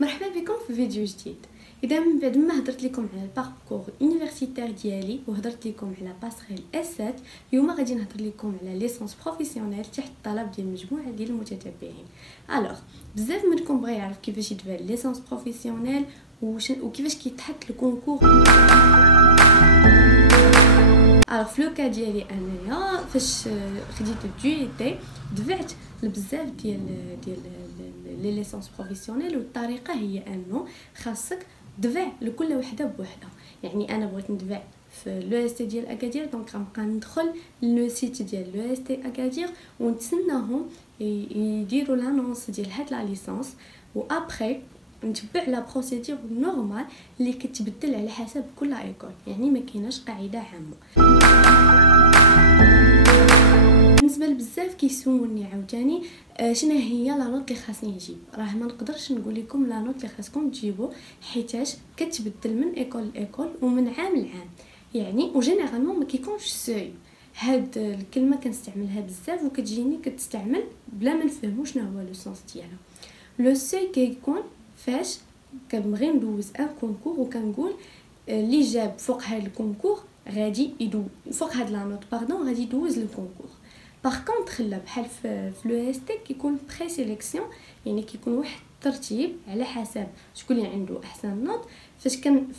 مرحبا بكم في فيديو جديد. اذا من بعد ما هضرت لكم على الباركور يونيفرسيتير ديالي وهضرت لكم على باسريل اس7، اليوم غادي نهضر لكم على ليسونس بروفيسيونيل تحت الطلب ديال مجموعه ديال المتتبعين. الوغ بزاف منكم بغى يعرف كيفاش يدفع ليسونس بروفيسيونيل وكيفاش كيتحط الكونكور. الوغ في لوكا ديالي انايا فاش خديت الديوتي دفعت بزاف ديال لي ليسونس بروفيسيونيل، والطريقه هي انه خاصك تدفع لكل وحده بوحدها. يعني انا بغيت ندفع في لو اس تي ديال اكادير، دونك غنبقى ندخل لو سيت ديال لو اس تي اكادير ونتسناهم يديروا لانونس ديال هاد لا ليسونس، وابري نتبع لا بروسيدور نورمال اللي كتبدل على حسب كل ايكول. يعني ما كايناش قاعده عامه. بالنسبه لبزاف كيسولني عاوتاني شنو هي لا نوت اللي خاصني نجيب. راه ما نقدرش نقول لكم لا نوت اللي خاصكم تجيبوا، حيتاش كتبدل من ايكول لايكول ومن عام لعام. يعني وجينيرالمون ما كيكونش سوي. هاد الكلمه كنستعملها بزاف وكتجيني كتستعمل بلا ما نفهموا شنو هو لو سونس ديالها. لو سوي كيكون فاش كنبغي ندوز ان كونكور وكنقول اللي جاب فوق هاد الكونكور غادي يدوز فوق هاد لا نوت غادي يدوز الكونكور. باغ كونطخ لا بحال في لو اس تي كيكون بري سيليكسيون، يعني كيكون واحد الترتيب على حسب شكون اللي عنده احسن نوت.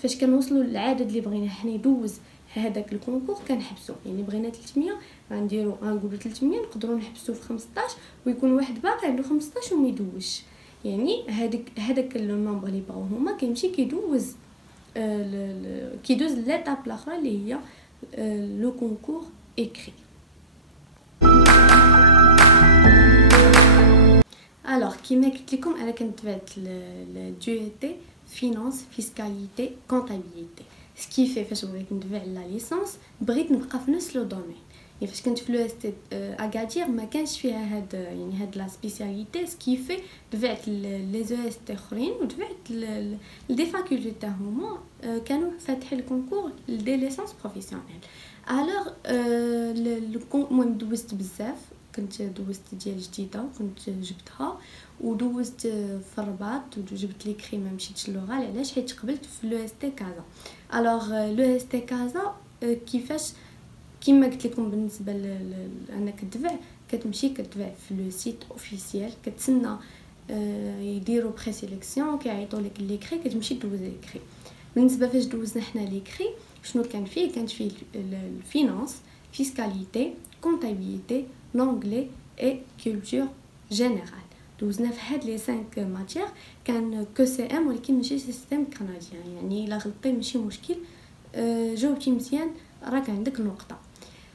فاش كنوصلوا للعدد اللي بغينا حنا يدوز هذاك الكونكور كنحبسو. يعني بغينا 300 غنديروا غنقولوا 300 نقدروا نحبسوا في 15 ويكون واحد باقي عنده 15 وما يدوزش. يعني هذاك لو نومبر اللي باغو هما كيمشي كيدوز ليطاب الاخرى اللي هي لو كونكور écrit. Alors كيما قلت لكم انا كنت دفعت الديوتي فينانس فيسكاليتي كونطابيليتي. سكيفي فاش بغيت ندفع لا ليسونس بغيت نبقى في نفس لو دومين. يعني فاش كنت في لو اس تي اكادير ما كانش فيها هاد لا سبيسياليتي. سكيفي دفعت لي زو اس تي اخرين ودفعت لدي فاكولتي تاعهم كانوا فاتحين الكونكور دي ليسونس بروفيسيونيل. الوغ المهم دوزت بزاف. كنت دوزت ديال جديده كنت جبتها ودوزت في الرباط وجبت لي كريمه مشيتش للغال. علاش؟ حيت قبلت في لو اس تي كازا. الوغ لو اس تي كازا كيفاش كيما قلت لكم بالنسبه انك تدفع كتمشي كتدفع في لو سيت اوفيسيال، كتسنى يديروا بري سيليكسيون كيعيطوا لك لي كري كتمشي دوز لي كري. بالنسبه فاش دوزنا حنا لي كري شنو كان فيه؟ كانت فيه الفينانس فيسكاليتي كونطابيليتي لونغلي اي كولتور جينيرال. دوزنا في هاد لي 5 ماتيير. كان كو سي ام ولكن ماشي سيستم كنديان. يعني الا غلطتي ماشي مشكل، جاوبتي مزيان راك عندك نقطه.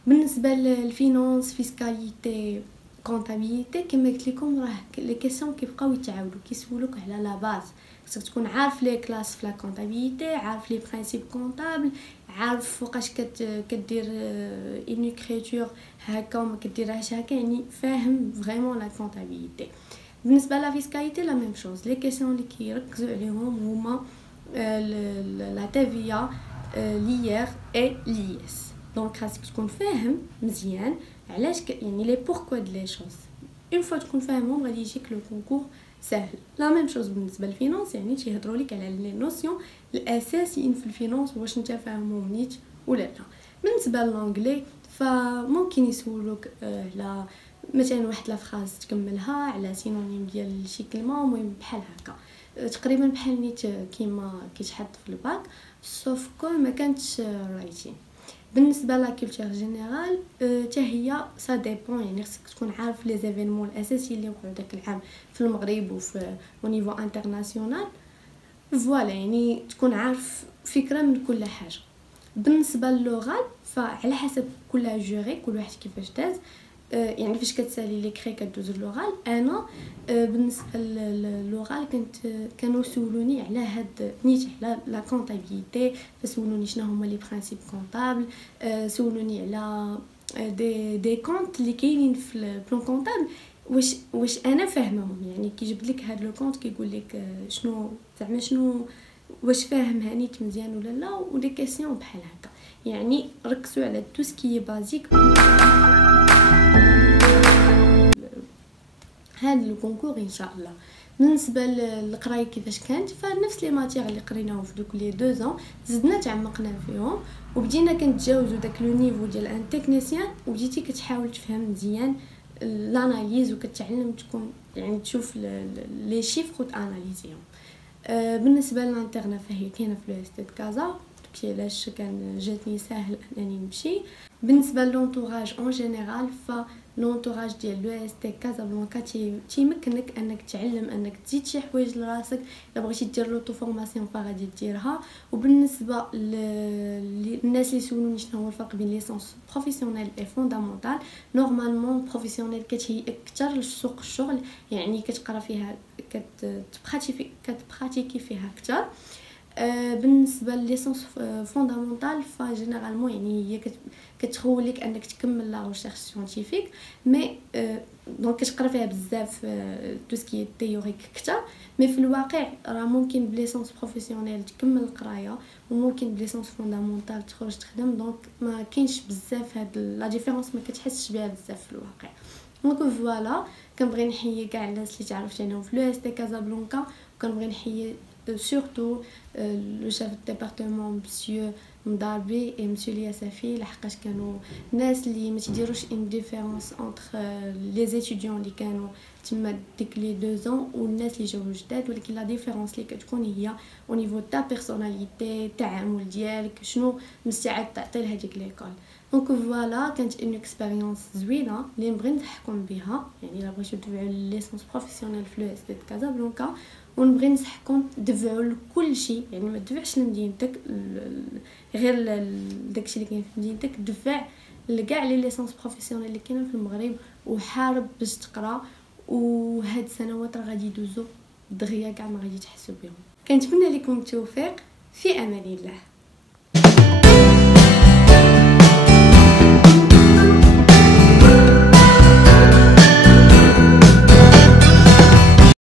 بالنسبه للفينانس فيسكاليتي كونطابيليتي كما قلت لكم راه لي كيسيون كيبقاو يتعاودوا كيسولوك على لا باز. خصك تكون عارف لي كلاس في لا كونطابيليتي، عارف لي برينسيپ كونطابل، عارف فوقاش كدير اون اكريتور هكا وما كديرهاش هكا. يعني فاهم فريمون لا كونطابيليتي. بالنسبه لا فيسكاليتي لا ميم شوز. لي كيسيون اللي كيركزوا عليهم هما لا تيفيا ليير اي ليس. دونك خاصك تكون فاهم مزيان علاش يعني لي بوركوا د لي شوز. اون فوا تكون فاهمهم غادي يجيك لو كونكور سهل. لا ميم شوز بالنسبه للفينانس. يعني تيهضروا لك على لي نوسيون الاساسيين في الفينانس واش انت فاهمهم نيت ولا لا. بالنسبه للانجلي فممكن يسولوك على مثلا واحد لا فراز تكملها على سينونيم ديال شي كلمه. المهم بحال هكا تقريبا بحال نيت كيما كيتحط في الباك سوف كو ما كانتش رايتين. بالنسبه لا كولتور جينيرال حتى هي سا ديبون. يعني خصك تكون عارف لي زيفينمون الاساسيين اللي وقعوا داك العام في المغرب وفي نيفو انترناسيونال. فوالا يعني تكون عارف فكره من كل حاجه. بالنسبه للغال فعلى حسب كل جوري كل واحد كيفاش داز. يعني فاش كتسالي لي كري كدوز لوغال. انا بالنسبه للوغال كانوا سولوني على هاد نيت على لا كونطابيليتي. فسولوني شنو هما لي برينسيپ كونطابل، سولوني على دي كونط اللي كاينين في البلان كونطابل واش انا فاهمهم. يعني كيجبد لك هاد لو كونط كيقول لك شنو زعما شنو واش فاهمها نيت مزيان ولا لا، ودي كيسيون بحال هكا. يعني ركزوا على تو سكي بازيك. هذا الكونكور ان شاء الله. بالنسبه للقرايه كيفاش كانت، فنفس لي ماتيغ اللي قريناهم في دوك لي 2 ans زدنا تعمقنا فيهم وبدينا كنتجاوزوا داك لو نيفو ديال ان تكنيسيان، وبديتي كتحاول تفهم مزيان لاناليز وكتعلم تكون يعني تشوف لي شيفر وتاناليزيهم. بالنسبه للانترنا فهي كاينه في لو استاد كازا، كي علاش كان جاتني ساهل انني نمشي. بالنسبه لونطوراج اون جينيرال، لونطوراج ديال لو اس تي كازابلانكا تيمكنك انك تعلم انك تزيد شي حوايج لراسك. الا بغيتي دير لوطو فورماسيون فغادي ديرها. وبالنسبه للناس اللي سولوني شنو هو الفرق بين ليسونس بروفيسيونيل اي فوندامونتال، نورمالمون بروفيسيونيل كتهي اكثر لسوق الشغل، يعني كتقرا فيها كتبراتيكي فيها اكثر. بالنسبه لليسونس فوندامونتال فجينيرالمون يعني هي كتخولك انك تكمل لا ريشيرش ساينتيفيك، مي دونك كتقرا فيها بزاف تو سكي تيوريك كثر. مي في الواقع راه ممكن بليسونس بروفيسيونيل تكمل القرايه وممكن بليسونس فوندامونتال تخرج تخدم، دونك ما كاينش بزاف هاد لا ديفيرونس، ما كتحسش بها بزاف في الواقع. دونك فوالا كنبغي نحيي كاع الناس اللي تعرفت عليهم في لو اس تي كازابلانكا، وكنبغي نحيي surtout le chef de département monsieur Mdarbi et monsieur Liasafi لحقاش كانوا ناس اللي ما تيديروش ان ديفيرونس entre les étudiants اللي كانوا تما ديك لي 2 ans والناس اللي جاو جداد، ولكن لا ديفيرونس اللي كتكون هي او نيفو تاع بيرسوناليتي، التعامل ديالك، شنو مستعد تعطي لهاديك ليكول. دونك فوالا كانت اون اكسبيريونس زوينه اللي نبغي نضحكم بها. يعني الا بغيتو تبعوا ليسونس بروفيسيونيل في لو اس تي كازابلانكا، ونبغي نصحكم تدفعوا لكل شيء، يعني ما تدفعش لمدينتك غير داكشي اللي كاين في مدينتك، دفع لكاع لي ليسونس بروفيسيونيل اللي كاينين في المغرب وحارب باش تقرا. وهاد السنوات راه غادي يدوزو دغيا كاع ما غادي تحسوا بهم. كنتمنى لكم التوفيق، في امان الله.